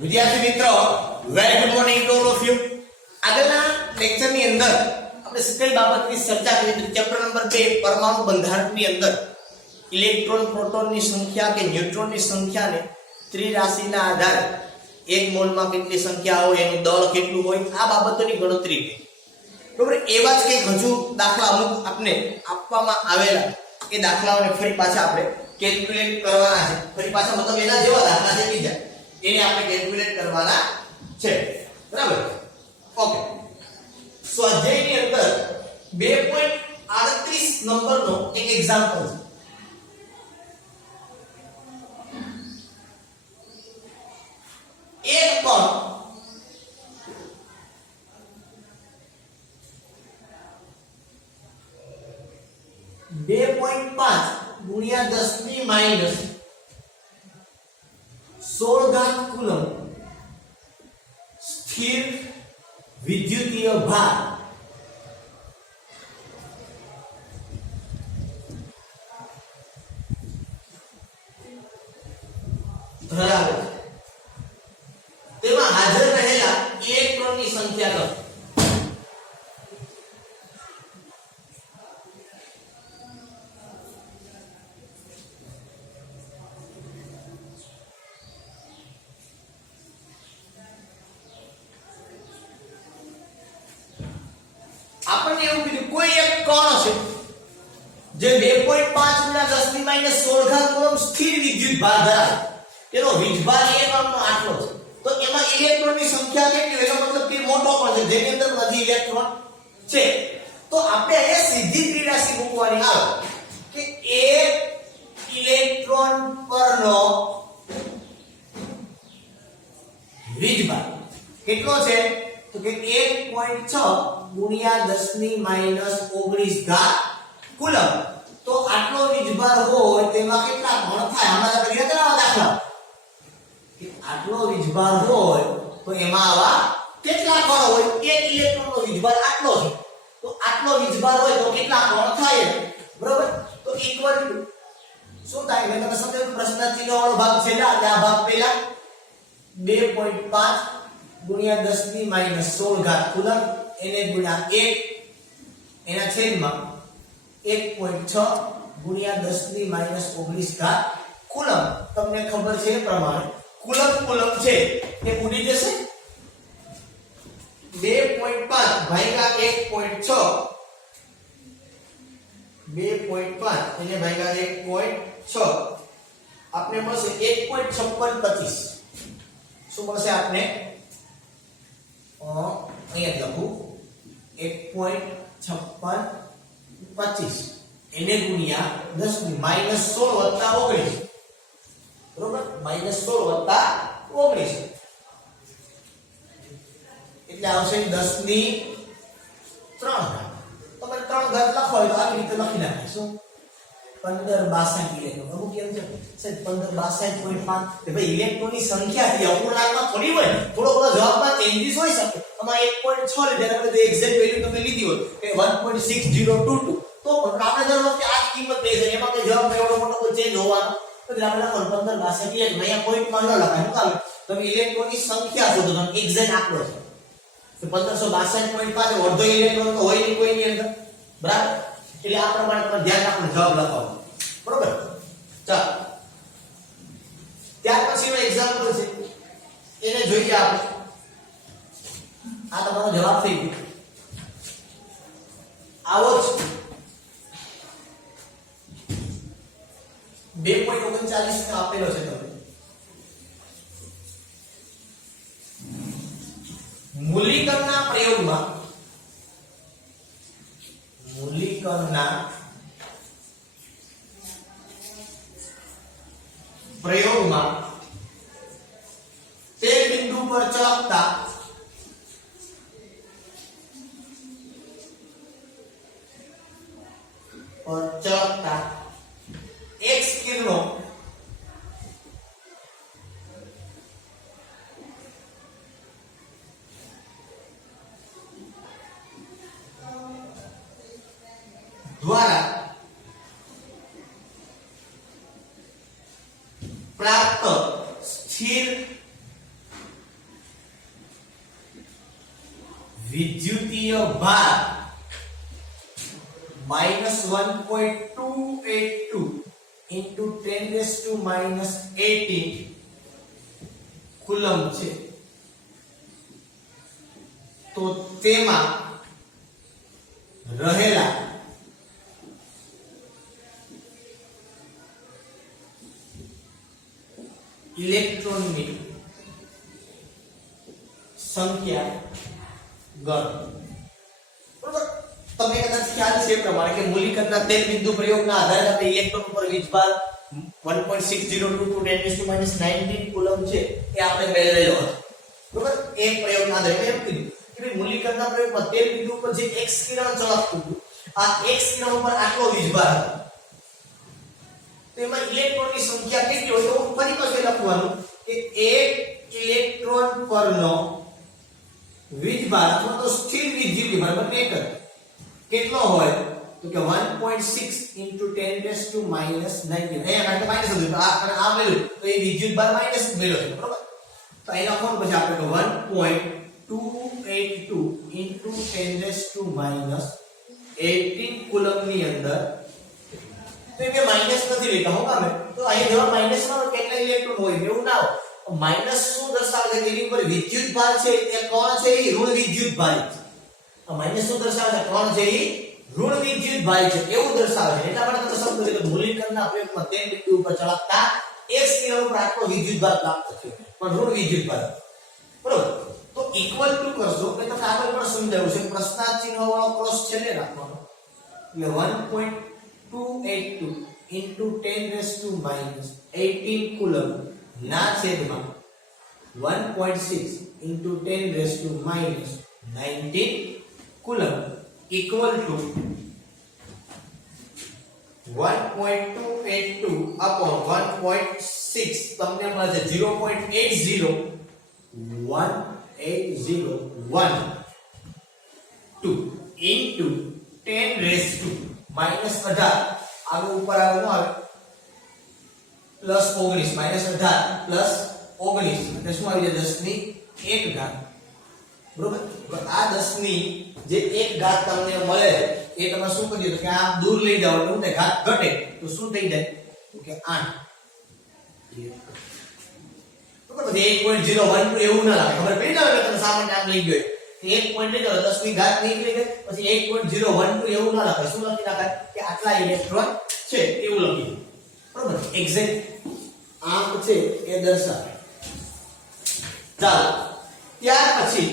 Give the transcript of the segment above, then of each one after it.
વિદ્યાર્થી મિત્રો, very good morning to all of you. આગળના લેક્ચરની અંદર આપણે કઈ બાબતની ચર્ચા કરી હતી? ચેપ્ટર નંબર 2 પરમાણુ બંધારણની અંદર ઇલેક્ટ્રોન પ્રોટોનની સંખ્યા કે ન્યુટ્રોનની સંખ્યાને ત્રિરાશિના આધારે એક મોલમાં કેટલી સંખ્યા હોય, એનું દળ કેટલું હોય, આ બાબતોની ગણતરી કરી. બરોબર. એવા જ કંઈક હજુ દાખલા અમુક આપને આપવામાં આવેલા એ દાખલાઓને ફરી પાછા આપણે કેલ્ક્યુલેટ કરવાના છે. ફરી પાછા મતલબ એના જેવા દાખલા છે બીજા, એને આપણે કેલ્ક્યુલેટ કરવાના છે. બરાબર. ઓકે. સ્વાધ્યાયની અંદર 2.38 નંબરનો એક એક્ઝામ્પલ છે. એક કણ 2.5 ગુણ્યા 10 ની માઈનસ 16 ઘાત કુલમ સ્થિર વિદ્યુતીય ભાર ધરાવે છે. તેમાં હાજર રહેલા ઇલેક્ટ્રોનની સંખ્યા કઈ? આપણને એવું કીધું કોઈ એક કણ છે જે 2.5 ગુણ્યા 10 ની માઈનસ 16 ઘાત કુલમ સ્થિર વિદ્યુત ભાર ધરાવે. તેનો વીજભાર એ કણનો આટલો છે. તો એમાં ઇલેક્ટ્રોનની સંખ્યા કેટલી હોય? એનો મતલબ કે મોટો પણ છે, જેની અંદર બધી ઇલેક્ટ્રોન છે. તો આપણે અહીંયા સીધી ત્રિરાશી મૂકવાની આવે કે એક ઇલેક્ટ્રોન પરનો વીજભાર કેટલો છે? તો કે 1.6 ગુણ્યા 10 ની માઈનસ 19 ઘાત કુલમ. તો આટલો વીજભાર હોય તેમાં કેટલા કણ થાય? આમાં કરી હતા દાખલા કે આટલો વીજભાર હોય તો એમાં આવા કેટલા કણ હોય? એક ઇલેક્ટ્રોનનો વીજભાર આટલો છે. તો આટલો વીજભાર હોય તો કેટલા કણ થાય? બરોબર. તો ઇક્વલ ટુ શું થાય? મેં તમને સમજાવ્યું પ્રશ્ન ચિહ્ન વાળો ભાગ છે એટલે આ ભાગ પહેલા 2.5 ગુણ્યા 10 ની માઈનસ 16 ઘાત કુલમ એને ગુણ્યા 1 એના છેદમાં 1.6 ગુણ્યા 10 ની માઈનસ 19 ઘાત કુલમ. તમને ખબર છે એ પ્રમાણે કુલમ છે એ ઉડી જશે. 2.5 ભાગ્યા 1.6 2.5 એને ભાગ્યા 1.6 આપને મળશે 1.5625. શું મળશે આપને? અહીંયા લખું 1.5625 એને ગુણ્યા 10 ની માઈનસ 16 વત્તા 19. બરોબર. માઈનસ 16 વત્તા 19 એટલે આવશે 10 ની 3 ઘાત. તમે 3 ઘાત લખો તો આવી રીતે લખી નાખે. શું 1562 ઇલેક્ટ્રોન? અમુક કેમ છે સાહેબ 1562.5 કે ભાઈ ઇલેક્ટ્રોનની સંખ્યા છે, અપૂર્ણાંકમાં થોડી હોય, થોડો બધો જવાબમાં ચેન્જીસ હોઈ શકે. આમાં 1.6 લીધા એટલે એક્ઝેક્ટ વેલ્યુ તમે લીધી હોય કે 1.6022 તો આપણે દર વખતે આ કિંમત લઈ છે, એમાં કે જવાબ એવડો મોટો કોઈ ચેન્જ હોવાનો એટલે આપણે લખો 1562 એટલે અહીંયા પોઈન્ટમાં ન લખાય. શું કામ? તમે ઇલેક્ટ્રોનની સંખ્યા શોધો, તમે એક્ઝેક્ટ આંકડો છે. તો 1562.5 અડધો ઇલેક્ટ્રોન તો હોય નહીં કોઈની અંદર. બરાબર. એટલે આ પ્રમાણે તમે ધ્યાન રાખો, જવાબ લખવાનો. બરોબર. ચાલો ત્યાર પછીનો એક્ઝામ્પલ છે એને જોઈએ આપણે. આ તમારો જવાબ થઈ ગયો. આવો જ 2.39 નો આપેલો છે તમને. મૂલીકણના પ્રયોગમાં તે બિંદુ પર ચળકતા X કિરણો દ્વારા પ્રાપ્ત સ્થિર વિદ્યુતીય ભાર -1.282 into 10⁻⁻18 કુલમ છે તો તેમાં રહેલા ઇલેક્ટ્રોનની સંખ્યા ગણ. બરોબર, તમને કદાચ ખ્યાલ છે એ પ્રમાણે કે મૂલીકણના તેલ બિંદુ પ્રયોગના આધારે આપણે ઇલેક્ટ્રોન ઉપર વીજભાર 1.602 × 10⁻⁻19 કુલમ છે એ આપણે મેળવેલો હતો. બરોબર, એ પ્રયોગના આધારે એમ કીધું કે ભાઈ મૂલીકણના પ્રયોગમાં તેલ બિંદુ ઉપર જે x કિરણ ચળકતું હતું, આ x કિરણ ઉપર આટલો વીજભાર હતો. તેમાં ઇલેક્ટ્રોનની સંખ્યા કેટલી હોય તો ફરી પાછું લખવાનું કે એક ઇલેક્ટ્રોન પરનો વીજભાર અથવા તો સ્થિર વિદ્યુતીય ભાર બંને એક કેટલો હોય તો કે 1.6 × 10⁻⁻19. અહીંયા માટે માઈનસ હતું આ મેળવ્યું તો એ વિદ્યુત ભાર માઈનસ મેળવ્યો છે. બરોબર, તો અહીં લખવાનું પછી આપણે તો 1.282 × 10⁻18 કુલમ ની અંદર તો એ માઈનસ નથી લેતા હો કામે તો અહીં જવાબ માઈનસ માં કેટલા ઇલેક્ટ્રોન હોય એવું ના હોય. માઈનસ શું દર્શાવે છે તેની ઉપર વિદ્યુત ભાર છે એ કોણ છે એ ઋણ વિદ્યુત ભાર છે. આ માઈનસ શું દર્શાવે છે કોણ છે એ ઋણ વિદ્યુત ભાર છે એવું દર્શાવે છે. એટલા માટે તમે સમજો કે મૂલીકણના પ્રયોગમાં તેલ બિંદુ ઉપર ચળકતા x કિરણ ઉપર આટલો વિદ્યુત ભાર પ્રાપ્ત થયો પણ ઋણ વિદ્યુત ભાર. બરોબર, તો ઇક્વલ ટુ કરશો એટલે તો આગળ પણ સમજાવ્યું છે પ્રશ્નાર્થ ચિહ્ન વાળો ક્રોસ છેલ્લે રાખવાનો એટલે 1.282 into 10⁻⁻18 કુલમ ના છેદમાં 1.6 into 10⁻⁻19 coulomb equal to 1.282 upon 1.6 તમને મળે છે 0.80182 into 10⁻⁻18 આગળ ઉપર આવે આવે +19 -18 +19 એટલે શું આવી જાય 10 ની 1 ઘાત. બરોબર, આ 10 ની જે 1 ઘાત તમને મળે એ તમે શું કરી દો કે આ દૂર લઈ જાવ એટલે તે ઘાત ઘટે તો શું થઈ જાય તો કે 8. બરોબર, 8.012 એવું ના લાગે ખબર પડી જાય તમે સામાન્ય આમ લઈ ગયો 1 પોઈન્ટ લઈ જાવ 10 ની ઘાત નીકળી ગઈ પછી 8.012 એવું ના લાગે શું લખી નાખાય કે આટલા ઇલેક્ટ્રોન છે એવું લખી દો. બરોબર, એક્ઝેક્ટ આંક છે એ દર્શાવે. ચાલો ત્યાર પછી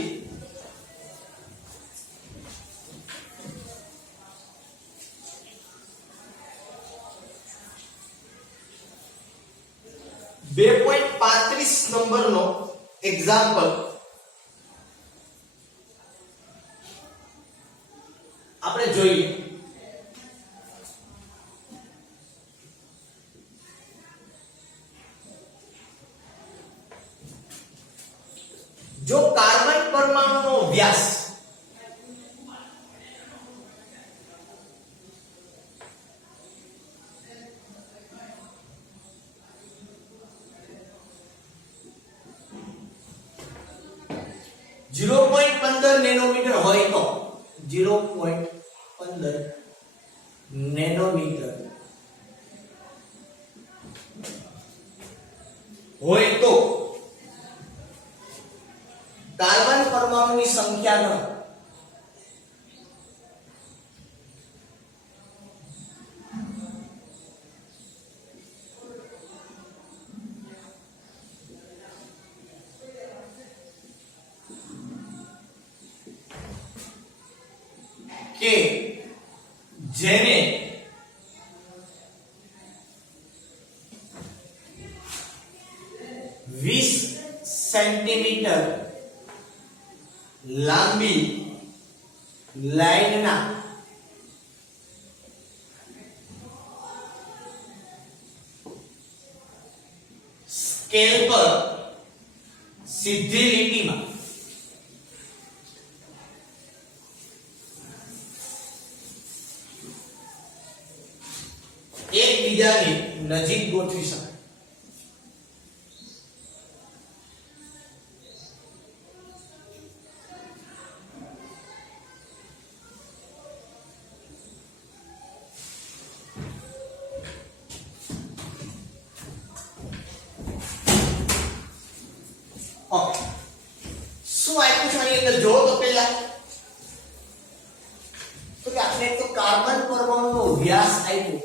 બે 2.35 નંબરનો એક્ઝામ્પલ આપણે જોઈએ. જો કાર્બન પરમાણુનો વ્યાસ નેનોમીટર હોય તો 0.15 નેનોમીટર હોય તો કાર્બન પરમાણુની સંખ્યા કે જેને વીસ સેન્ટીમીટર લાંબી લાઈનના સ્કેલ પર સીધી લીટીમાં એકબીજાની નજીક ગોઠવી શકાય. શું આપ્યું છે આની અંદર જો તો પહેલા તો કે આપણે એક તો કાર્બન પરમાણુનો વ્યાસ આપ્યો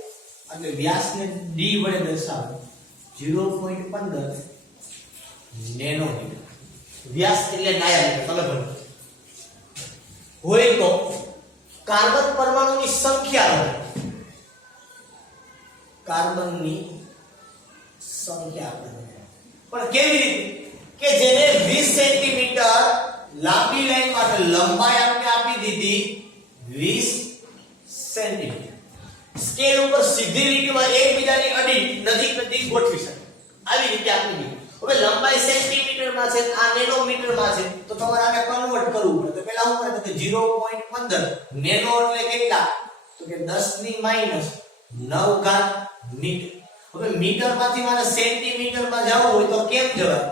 એટલે વ્યાસને d વડે દર્શાવો 0.15 નેનોમીટર વ્યાસ એટલે ડાયામીટર તમે ભણો હોય તો કાર્બન પરમાણુની સંખ્યા હોય કાર્બનની સંખ્યા આપણે પણ કેવી રીતે કે જેને 20 સેન્ટીમીટર લાંબી લાઈન માટે લંબાઈ આપણે આપી દીધી 20 સેન્ટીમીટર સ્કેલ ઉપર સીધી લીટીમાં એકબીજાની અડી નજીક નજીક ગોઠવી શકે આવી રીતે આપી દીધી હવે લંબાઈ સેન્ટીમીટરમાં છે આ નેનોમીટરમાં છે તો તમારે આને કન્વર્ટ કરવું પડે તો પહેલા શું કરે તો કે 0.15 નેનો એટલે કેટલા તો કે 10 ની માઈનસ 9 ઘાત મીટર હવે મીટરમાંથી મારે સેન્ટીમીટરમાં જવું હોય તો કેમ જવાય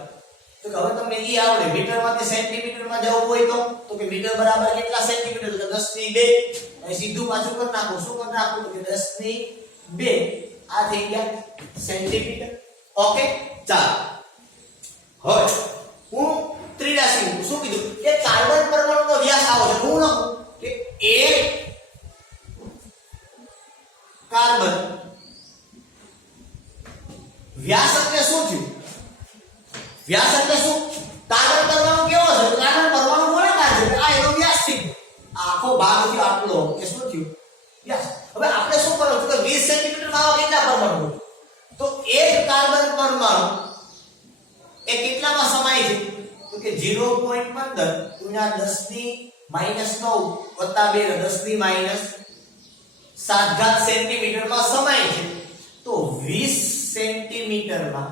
તો કે હવે તમને ઈ આવડે મીટરમાંથી સેન્ટીમીટરમાં જવું હોય તો કે મીટર બરાબર કેટલા સેન્ટીમીટર તો કે 10 ની 2 અહીં સીધું પાછું કરી નાખો શું કરી નાખો તો કે 10 ની 2 આ થઈ ગયા સેન્ટીમીટર ઓકે ચાલો હવે હું ત્રિરાશી મૂકું શું કીધું કે કાર્બન પરમાણુનો વ્યાસ આવો છે હું લખું કે એક કાર્બન વ્યાસ એટલે શું થયું વ્યાસ એટલે શું કાર્બન પરમાણુ કેવો છે કાર્બન પરમાણુ ગોળાકાર છે આ એનો વ્યાસ છે આખો ભાગ થયો આટલો એ શું થયું વ્યાસ હવે આપણે શું કરવું તો 20 સેન્ટીમીટર માં આવા કેટલા પરમાણુ તો એક કાર્બન પરમાણુ એ કેટલામાં સમાય છે તો કે 0.15 ગુણ્યા 10 ની -9 વત્તા 2 10 ની -7 ઘાત સેન્ટીમીટર માં સમાય છે તો 20 સેન્ટીમીટરમાં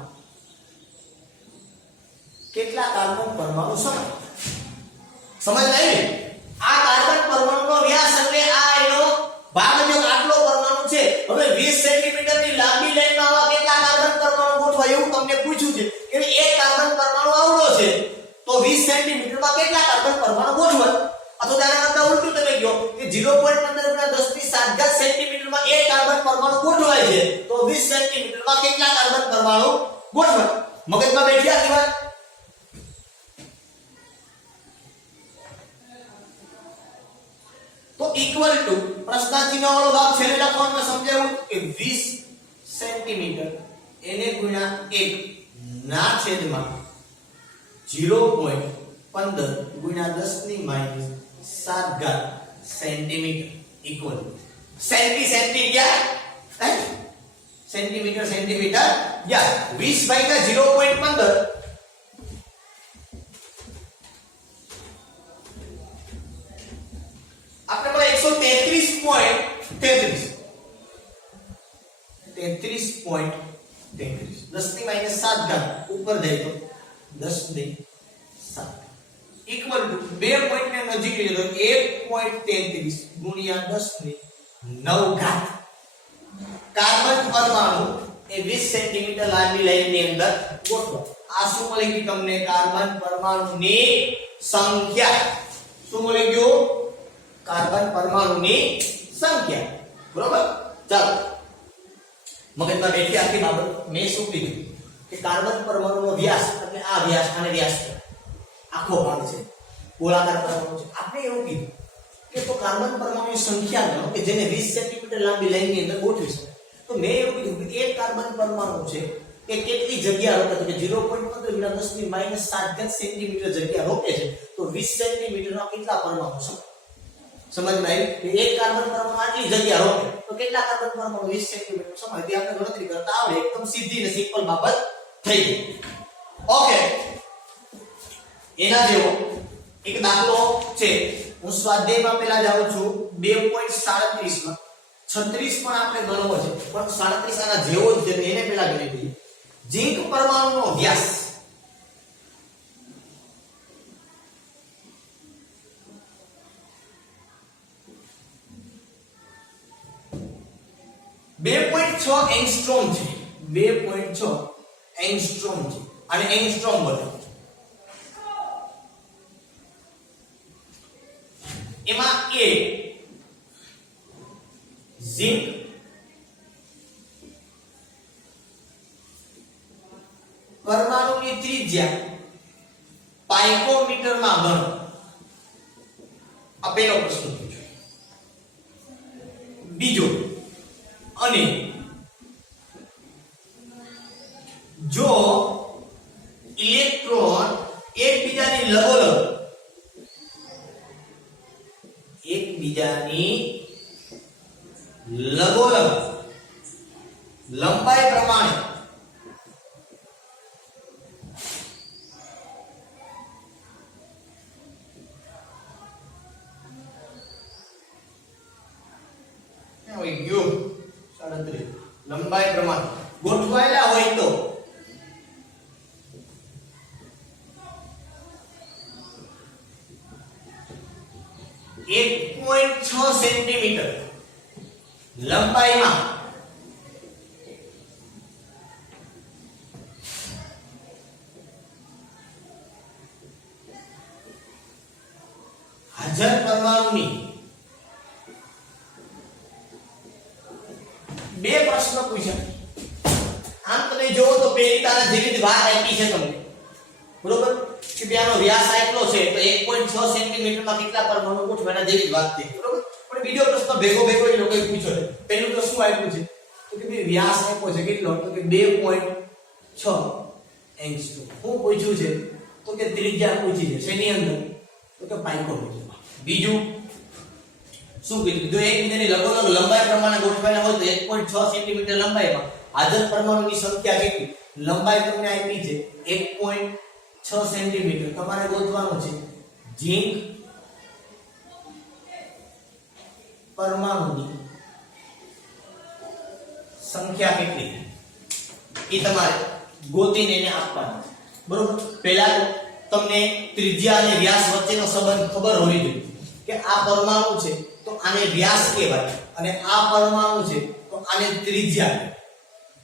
કેટલા કાર્બન પરમાણુ સમાય સમજ આવી આ કાર્બન પરમાણુનો વ્યાસ એટલે આ એનો ભાગ જો આટલો પરમાણુ છે હવે 20 સેન્ટીમીટરની લાંબી લાઈનમાં આવા કેટલા કાર્બન પરમાણુ ગોઠવા એવું તમને પૂછ્યું છે કે એક કાર્બન પરમાણુ આવડો છે તો 20 સેન્ટીમીટરમાં કેટલા કાર્બન પરમાણુ ગોઠવા અથવા તેના કરતા ઉલટું તમે કહો કે 0.15 ગુણ્યા 10 ની 7 ઘાત સેન્ટીમીટરમાં એક કાર્બન પરમાણુ ગોઠવાય છે તો 20 સેન્ટીમીટરમાં કેટલા કાર્બન પરમાણુ ગોઠવાય મગજમાં બેઠ્યા કે વાત તો ઇક્વલ ટુ પ્રશ્નાચિહ્ન વાળો ભાગ છેલ્લે લખવાનું સમજાવું કે 20 સેન્ટીમીટર એને ગુણ્યા 1 ના છેદમાં 0.15 ગુણ્યા 10 ની -7 ઘાત સેન્ટીમીટર ઇક્વલ સેન્ટી ગયા સેન્ટીમીટર ગયા 20 ભાગ્યા 0.15 આપણે મળે 133.33 10 ની -7 ઘાત ઉપર જાય તો 10 ની 7 ઇક્વલ ટુ 2 પોઈન્ટ ને નજીક લઈ લો 1.33 ગુણ્યા 10 ની 9 ઘાત કાર્બન પરમાણુ એ 20 સેન્ટીમીટર લાંબી લાઈનની અંદર ગોઠવો આ શું મળી ગયું તમને કાર્બન પરમાણુની સંખ્યા શું મળી ગયું કાર્બન પરમાણુની સંખ્યા બરોબર ચાલો મગજમાં બેઠી આખી બાબત મેં શું કીધું કે કાર્બન પરમાણુનો વ્યાસ એટલે આ વ્યાસ અને વ્યાસ આખો ભાગ છે ગોળાકાર પરમાણુ છે આપણે એવું કીધું કે તો કાર્બન પરમાણુની સંખ્યા ગણો કે જેને 20 સેન્ટીમીટર લાંબી લાઈનની અંદર ગોઠવી શકે તો મેં એવું કીધું કે એક કાર્બન પરમાણુ છે કે કેટલી જગ્યા રોકે તો કે 0.15 ગુણ્યા 10 ની -7 ઘાત સેન્ટીમીટર જગ્યા રોકે છે તો 20 સેન્ટીમીટરના કેટલા પરમાણુ છે સમજમાં આવી કે એક કાર્બન પરમાણુ આટલી જગ્યા રોકે તો કેટલા કાર્બન પરમાણુ 20 સેન્ટીમીટર સમાય તે આપણે ગણતરી કરતા આવડે એકદમ સીધી અને સિમ્પલ બાબત થઈ ગઈ ઓકે એના જેવો એક દાખલો છે હું સ્વાધ્યાયમાં પેલા જાઉં છું 2.37 માં 36 પણ આપણે ગણવો છે પણ 37 આના જેવો જ છે એને પેલા ગણી લઈએ ઝિંક પરમાણુનો વ્યાસ 2.6 એંગસ્ટ્રોમ છે 2.6 એંગસ્ટ્રોમ છે અને એંગસ્ટ્રોમ બોલે એમાં એ ઝિંક પરમાણુની ત્રિજ્યા π પાઇકોમીટરમાં ગણો. આ પહેલો પ્રશ્ન પૂછ્યો. બીજો, અને જો ઇલેક્ટ્રોન એકબીજાની લગોલગ લંબાઈ પ્રમાણે લંબાઈ પ્રમાણે ગોઠવાયેલા હોય તો એક 1.6 સેન્ટીમીટર લંબાઈમાં હાજર પરમાણુની બે પ્રશ્ન પૂછ્યા. આમ તમે જોવો તો પેલી તારા જેવી જ વાત આપી છે તમને, બરોબર, કે બે આનો વ્યાસ આટલો છે તો 1.6 સેન્ટીમીટર માં કેટલા પરમાણુ ગોઠવાના જેવી જ વાત છે, બરોબર. પણ બીજો પ્રશ્ન ભેગો એ લોકોએ પૂછ્યો છે. પહેલું તો શું આપ્યું છે, તો કે ભાઈ વ્યાસ આપ્યો છે કેટલો, તો કે 2.6 એંગસ્ટ્રોમ. શું પૂછ્યું છે, તો કે ત્રિજ્યા પૂછી છે. શેની અંદર, તો કે પાઇકોમીટરમાં. બીજું શું કીધું, જો એકબીજાની લગોલગ લંબાઈ પ્રમાણે ગોઠવાયેલા હોય તો 1.6 સેન્ટીમીટર લંબાઈમાં હાજર પરમાણુની સંખ્યા કેટલી, લંબાઈ તમને આપી છે 1.6 સેન્ટીમીટર. તમારે ગોતવાનું છે ઝીંક પરમાણુની સંખ્યા કેટલી એ તમારે ગોતીને એને આપવાનું છે, બરોબર. પહેલા તો તમને ત્રિજ્યા અને વ્યાસ વચ્ચેનો સંબંધ ખબર હોવી જોઈએ કે આ પરમાણુ છે તો આને વ્યાસ કહેવાય અને આ પરમાણુ છે તો આને ત્રિજ્યા કહેવાય,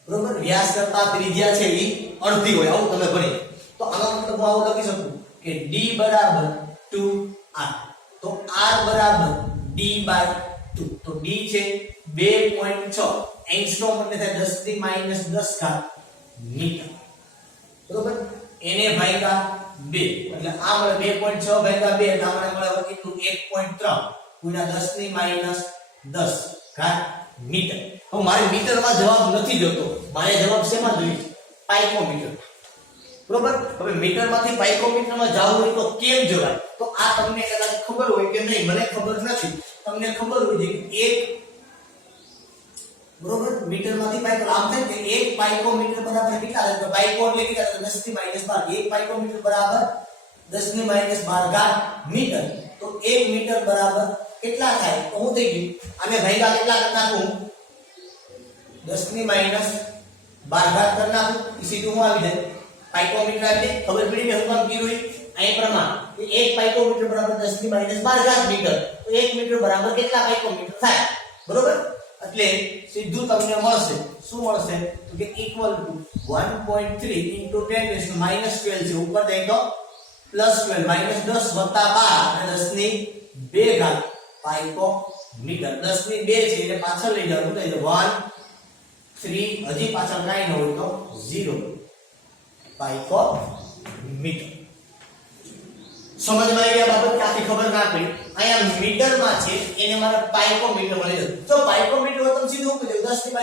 બરોબર. વ્યાસ કરતા ત્રિજ્યા છે એ અડધી હોય, આવું તમે ભણી. તો આનો મતલબ હું આવું લખી શકું કે d બરાબર 2r, તો r બરાબર d/2. તો d છે 2.6 એંગસ્ટ્રોમ એટલે થાય 10⁻10 મીટર, બરોબર. એને ભાગ્યા 2 એટલે આ મળે 2.6 ભાગ્યા 2 એટલે આપણે મળે કેટલું 1.3 ગુણ્યા 10⁻10 મીટર. હવે મારે મીટરમાં જવાબ નથી જોતો, મારે જવાબ શેમાં જોઈએ છે, પાઇકોમીટર, બરોબર. હવે મીટરમાંથી પાઇકોમીટરમાં જવું હોય તો કેમ જવાય, તો આ તમને કદાચ ખબર હોય કે નહીં, મને ખબર નથી. તમને ખબર હોય છે કે 1, બરોબર, મીટરમાંથી પાઇકો આમ થાય કે 1 પાઇકોમીટર બરાબર કેટલા થાય, તો પાઇકો એટલે કેટલા, 10⁻12. 1 પાઇકોમીટર બરાબર 10⁻12 મીટર. તો 1 મીટર બરાબર કેટલા થાય, તો હું થઈ ગયું આને ભાગ્યા કેટલા કરી નાખું, 10⁻12 કરી નાખું, સીધું હું આવી જાય પાઇકોમીટર. એટલે ખબર પડી કે હું કામ કીધું અહીં પ્રમાણ 1 પાઇકોમીટર બરાબર 10⁻12 મીટર. તો 1 મીટર બરાબર કેટલા પાઇકોમીટર થાય, બરોબર. એટલે સીધું તમને મળશે, શું મળશે, તો કે ઇક્વલ ટુ 1.3 * 10⁻12 છે, ઉપર જાય તો +12 -10 + 12 અને 10⁻2 પાઇકોમીટર. 10⁻2 છે એટલે પાછળ લઈ જાવ, લઈ જાવ 1 3, હજી પાછળ કાઈ ન હોય તો 0 પાઇકોમીટર. સમજમાં આવી આ બાબત કે આખી ખબર ના પડી. અહીંયા મીટરમાં છે એને મારે પાઇકોમીટર મળી જશે. જો પાઇકોમીટર હોય તો સીધું કહી દઉં 10⁻12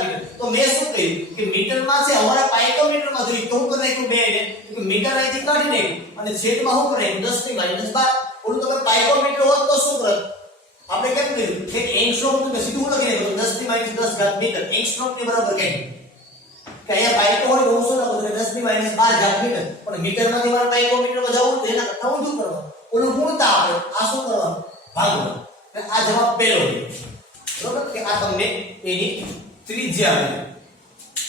મીટર. તો મેં શું કર્યું કે મીટરમાં છે અમારે પાઇકોમીટરમાં જોઈએ તો હું કરી નાખ્યું બે એને કે મીટર અહીંથી કાઢી નાખ્યું અને છેદમાં હું કરી નાખ્યું 10⁻12. ઓલું તમે પાઇકોમીટર હોત તો શું કરત, આપણે કેમ કર્યું કે એંગસ્ટ્રોમ તો સીધું લખી નાખ્યું 10⁻10 મીટર. એંગસ્ટ્રોમ ની બરાબર કે અહીંયા પાઇકો હોય તો શું લખો 10⁻12 મીટર. પણ મીટરમાંથી મારે પાઇકોમીટરમાં જવું તો એના કરતા ઊંધું કરવાનું, ઓલું ગુણતા આપણે આ શું કરવાનું, ભાગવાનું. એટલે આ જવાબ પહેલો છે, બરોબર. કે આ તમને એની ત્રિજ્યા મળે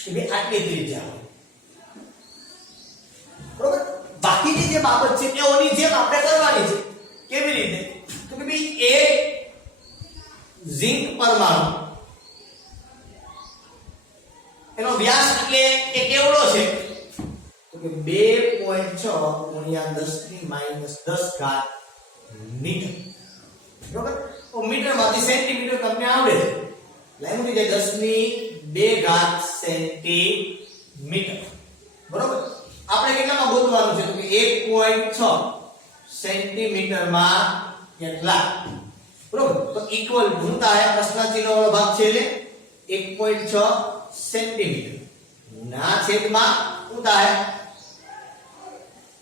કે ભાઈ આટલી ત્રિજ્યા હોય, બરોબર. બાકીની જે બાબત છે એઓની જેમ આપણે કરવાની છે. કેવી રીતે, તો કે ભાઈ એક ઝિંક પરમાણુ એનો વ્યાસ એટલે કે કેવડો છે, તો કે 2.6 ગુણ્યા 10⁻10 મીટર, બરોબર. તો મીટરમાંથી સેન્ટીમીટર તમને આવડે છે એટલે એમ થઈ જાય 10⁻2 સેન્ટીમીટર, બરોબર. આપણે કેટલામાં ગોતવાનું છે, તો કે 1. 1.6 સેન્ટીમીટરમાં કેટલા બરોબર તો ઇક્વલ ભૂલતા है પ્રશ્ન ચિહ્ન વાળો ભાગ છે એટલે 1.6 સેન્ટીમીટર ના છેદમાં ભૂલતા है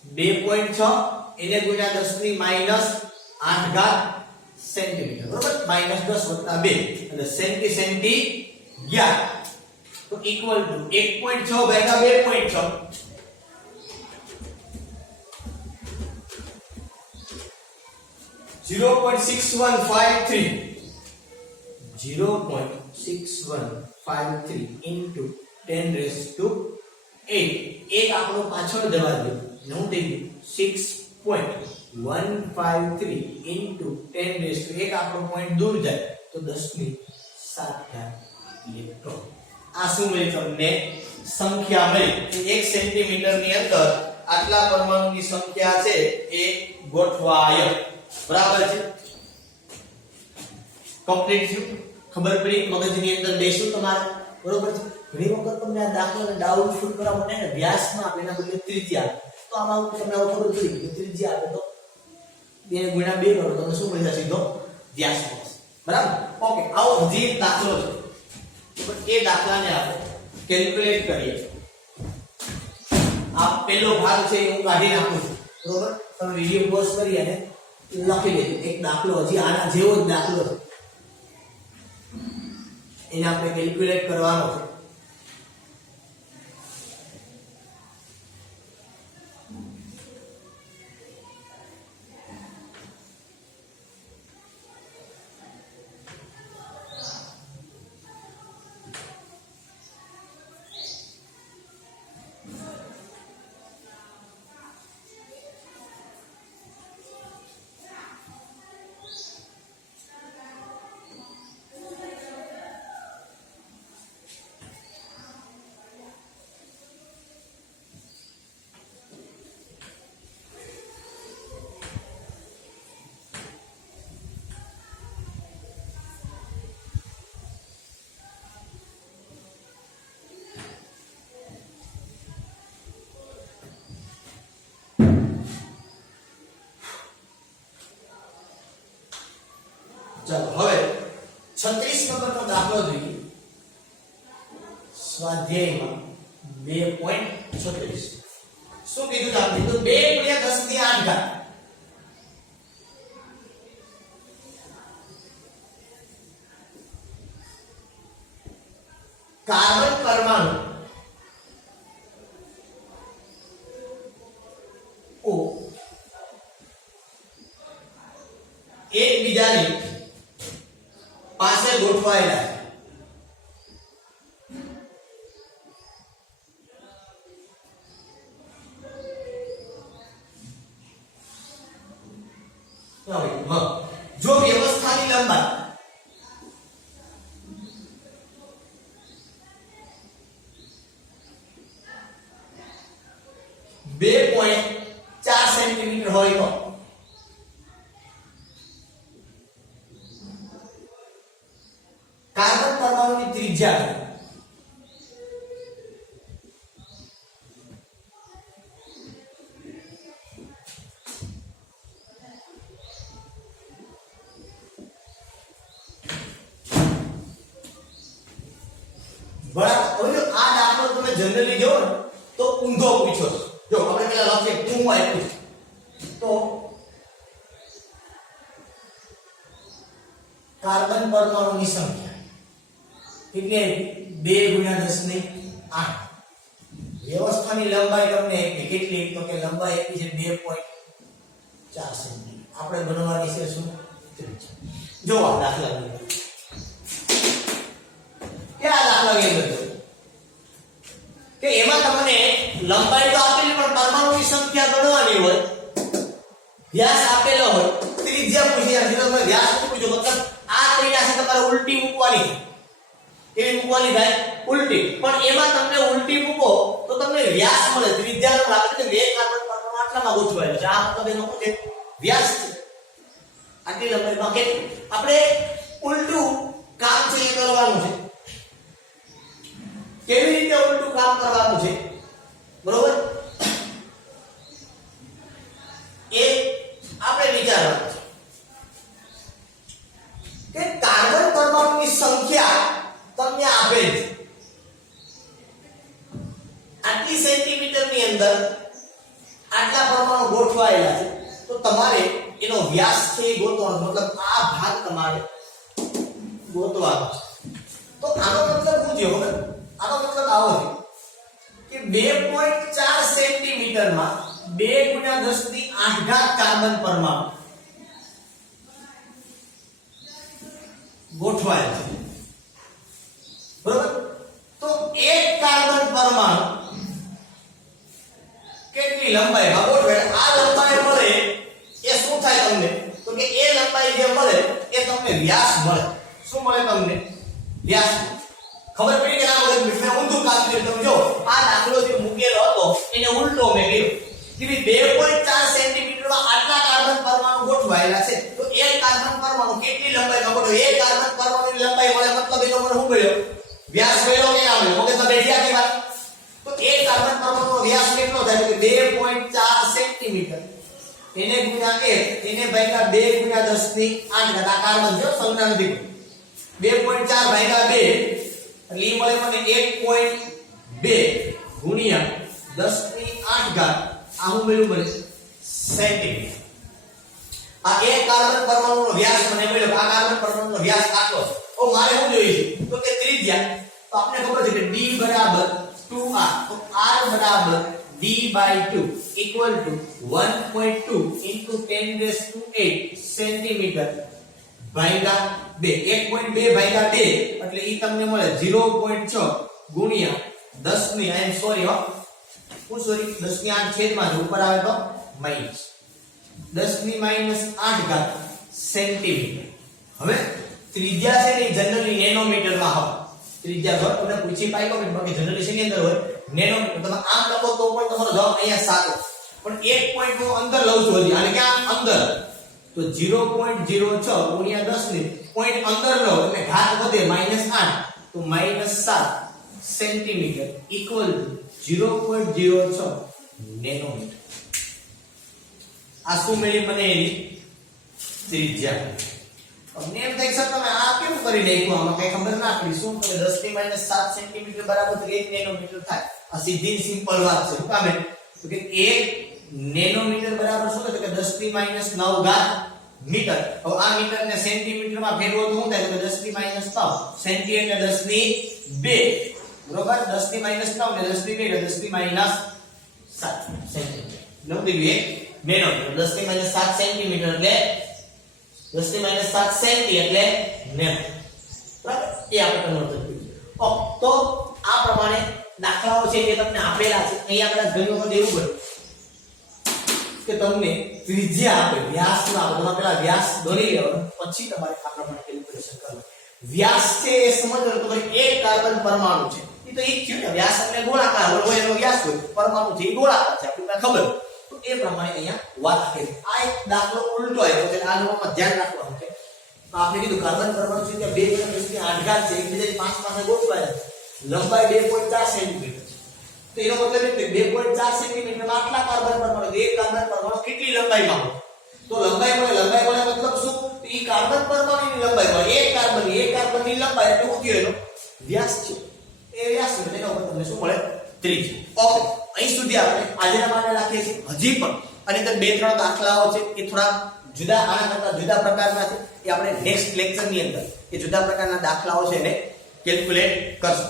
2.6 એને ગુણ્યા 10 ની માઈનસ 8 ઘાત સેન્ટીમીટર બરોબર -10 + 2 એટલે સેન્ટી સેન્ટી 11 તો ઇક્વલ ટુ 1.6 ભાગ્યા 2.6 0.6153 into 10 raised to 8 એક આપણો પાછળ જવા દો નું થઈ ગયું 6.153 into 10 raised to એક આપણો પોઈન્ટ દૂર જાય તો 10 ની 7 ઘાત ઇલેક્ટ્રોન આ શું મળી તમને સંખ્યા મળી કે 1 સેન્ટીમીટર ની અંદર આટલા પરમાણુની સંખ્યા છે એ ગોઠવાય બરાબર છે કમ્પ્લીટ થયું ખબર પડી મગજની અંદર બેસું તમારે બરોબર છે ઘણી વખત તમને આ દાખલાને ડાઉટફુલ કરવા માટે ને વ્યાસમાં આપે એના બદલે ત્રિજ્યા તો આમાં તમને ખબર પડી કે ત્રિજ્યા આપે તો 2 ગુણ્યા 2 કરો તમને શું મળી જશે સીધો વ્યાસ મળશે બરાબર ઓકે આવો હજી એક દાખલો છે પણ એ દાખલાને આપણે કેલ્ક્યુલેટ કરીએ આ પહેલો ભાગ છે હું કાઢી નાખું છું બરોબર તમે વિડિયો પોઝ કરી અને લખી લેજો એક દાખલો હજી આના જેવો જ દાખલો છે એને આપણે કેલ્ક્યુલેટ કરવાનો છે ચાલો હવે 36 નંબરનો દાખલો જોઈએ સ્વાધ્યાયમાં 2.36 શું કીધું આપણે તો 2 ગુણ્યા 10 ની 8 ઘાત કાર્બન પરમાણુ ઓ એકબીજાની પાસે ગોઠવાયેલા જો વ્યવસ્થાની લંબાઈ 2.4 સેન્ટીમીટર હોય તો કાર્બન પરમાણુની ત્રિજ્યા બરાબર હવે આ દાખલો તમે જનરલી જો તો ઊંધો પૂછો જો આપણે પેલા લખીએ હું આપ્યું તો કાર્બન પરમાણુની સંખ્યા એટલે 2 ગુણ્યા 10 ની 8 વ્યવસ્થાની લંબાઈ તમને કેટલી તો કે લંબાઈ એટલી છે 2.4 સેન્ટીમીટર આપણે બનવાની છે શું જો આ દાખલા क्या दाखला के कि एમાં તમને લંબાઈ તો આપેલી પણ પરમાણુની સંખ્યા ગણવાની હોય વ્યાસ આપેલો હોય ત્રિજ્યા પૂછી છે તમે વ્યાસ પૂછો મતલબ આ ત્રિજ્યા છે તમારે ઉલટી મૂકવાની કેવી મૂકવાની થાય ઉલટી પણ એમાં તમને ઉલટી મૂકો તો તમને વ્યાસ મળે ત્રિજ્યાનો લાગે કે બે કાર્બન પરમાણુ આટલામાં ગોઠવાયેલો છે આ મતલબ એનો શું છે વ્યાસ છે આટલી લંબાઈમાં કે આપણે ઉલટું કામ છે એ કરવાનું છે કેવી રીતે ઉલટું કામ કરવાનું છે બરોબર ની અંદર આટલા પરમાણુ ગોઠવાયેલા છે તો તમારે એનો વ્યાસ છે એ ગોતવાનો, મતલબ આ ભાગ તમારે ગોતવાનો છે. તો આનો મતલબ શું થયો ખબર? આનો મતલબ આવો છે કે 2.4 સેન્ટીમીટર માં 2 × 10⁸ કાર્બન પરમાણુ ગોઠવાયેલ છે, બરોબર? તો એક કાર્બન પરમાણુ કેટલી લંબાઈમાં ગોઠવાયેલ? આ લંબાઈ મળે એ શું થાય તમને? તો કે એ લંબાઈ જે મળે એ તમને વ્યાસ મળે. શું મળે તમને? વ્યાસ. ખબર પડી કે આ બધું મેં ઊંધું કામ કર્યું. તમે જો આ દાખલો જે મૂકેલો હતો એને ઉલટો મેં કર્યો કે ભાઈ 2.4 સેન્ટીમીટરમાં આટલા કાર્બન પરમાણુ ગોઠવાયેલા છે તો એક કાર્બન પરમાણુ કેટલી લંબાઈમાં ગોઠવાય? એક કાર્બન પરમાણુની લંબાઈ મળે, મતલબ એનો મને શું મળ્યો? વ્યાસ મળ્યો કે ના મળ્યો? મગજમાં બેઠી આખી વાત. તો એક કાર્બન પરમાણુનો વ્યાસ કેટલો થાય? તો 2.4 સેન્ટીમીટર એને ગુણ્યા 1 એને ભાગ્યા 2 × 10⁸ આ કાર્બન છે, સંજ્ઞા નથી. 2.4 ભાગ્યા 2 એટલે ઈ મળે મને 1.2 ગુણ્યા 10⁸ આ હું મળ્યું મને સેન્ટીમીટર. આ એક કાર્બન પરમાણુનો વ્યાસ મને મળ્યો. આ કાર્બન પરમાણુનો વ્યાસ આટલો છે. તો મારે શું જોઈએ છે? તો કે ત્રિજ્યા. તો આપણે ખબર છે કે d બરાબર 2r, તો r બરાબર d/2 equal to 1.2 into 10⁸ centimetre ભાગ્યા 2. 1.2 ભાગ્યા 2 એટલે ઈ તમને મળે 0.6 ગુણ્યા 10 ની આઈ એમ સોરી હું સોરી 10 ની 8 છેદમાં જો ઉપર આવે તો માઈનસ 10 ની -8 સેન્ટીમીટર. હવે ત્રિજ્યા છે ને જનરલી નેનોમીટરમાં હોય. ત્રિજ્યા જો તમને પૂછી પાઈ તો બાકી જનરલી શેની અંદર હોય? નેનોમીટર. તમે આમ લખો તો પણ તમારો જવાબ અહીંયા સાચો. પણ એક પોઈન્ટ હું અંદર લઉં છું હજી, અને ક્યાં અંદર? તો 0.06 ગુણ્યા 10 ની પોઈન્ટ અંદર લો એટલે ઘાત વધે -8 તો -7 સેન્ટીમીટર ઇક્વલ ટુ 0.06 નેનોમીટર. આ શું મળી મને? એની ત્રિજ્યા. અમને એમ થાય સર તમે આ કેમ કરી નાખ્યું? આમાં કઈ ખબર ના પડી. શું કરે? 10 ની -7 સેન્ટીમીટર બરાબર 1 નેનોમીટર થાય. આ સીધી સિમ્પલ વાત છે. શું કામ? તો કે 1 નેનોમીટર બરાબર શું થાય? કે 10 ની -9 મીટર. હવે આ મીટર ને સેન્ટીમીટર માં ફેરવો તો શું થાય? તો 10 ની -9 સેન્ટી એટલે 10 ની 2 બરોબર. 10 ની -9 ને 10 ની 2 એટલે 10 ની -7 સેન્ટીમીટર. લખી દઈએ નેનોમીટર. 10 ની -7 સેન્ટીમીટર એટલે 10 ની -7 સેન્ટી એટલે નેનો. બરાબર? એ આપણે કન્વર્ટ કરી દીધું. તો આ પ્રમાણે દાખલાઓ છે એ તમને આપેલા છે. અહીંયા આપણે ઘણી વખત એવું બને કે તમને ત્રિજ્યા આપે, વ્યાસ ના આપે. તમે પેલા વ્યાસ દોરી લેવાનો, પછી તમારે આ પ્રમાણે કેલ્ક્યુલેશન કરવાનું. વ્યાસ છે એ સમજવાનો. તમારે એક કાર્બન પરમાણુ છે એ તો એક થયું ને. વ્યાસ એટલે ગોળાકાર હોય, એનો વ્યાસ હોય. પરમાણુ છે એ ગોળાકાર છે, આપણને ખબર. તો એ પ્રમાણે અહીંયા વાત કરી. આ એક દાખલો ઉલટો આવ્યો છે. આ લોકોમાં ધ્યાન રાખવાનું છે. તો આપણે કીધું કાર્બન પરમાણુ છે કે 2 × 10⁸ છે, એકબીજાની પાસે ગોઠવાયેલા છે. લંબાઈ 2.4 સેન્ટીમીટર છે. તો એનો મતલબ એ કે 2.4 સેન્ટીમીટરમાં આટલા કાર્બન પરમાણુ, એક કાર્બન પરમાણુ કેટલી લંબાઈમાં હોય? તો લંબાઈ મળે મતલબ શું? તો ઈ કાર્બન પરમાણુની લંબાઈ મળે. એક કાર્બનની લંબાઈ એટલે શું થયો? એનો વ્યાસ છે. એ વ્યાસ છે એનો ઉપર તમને શું મળે? ત્રિજ્યા. ઓકે, અહીં સુધી આપણે આજના માટે રાખીએ છીએ. હજી પણ આની અંદર 2-3 દાખલાઓ છે એ થોડા જુદા, આના કરતા જુદા પ્રકારના છે. એ આપણે નેક્સ્ટ લેક્ચરની અંદર એ જુદા પ્રકારના દાખલાઓ છે એને કેલ્ક્યુલેટ કરશું.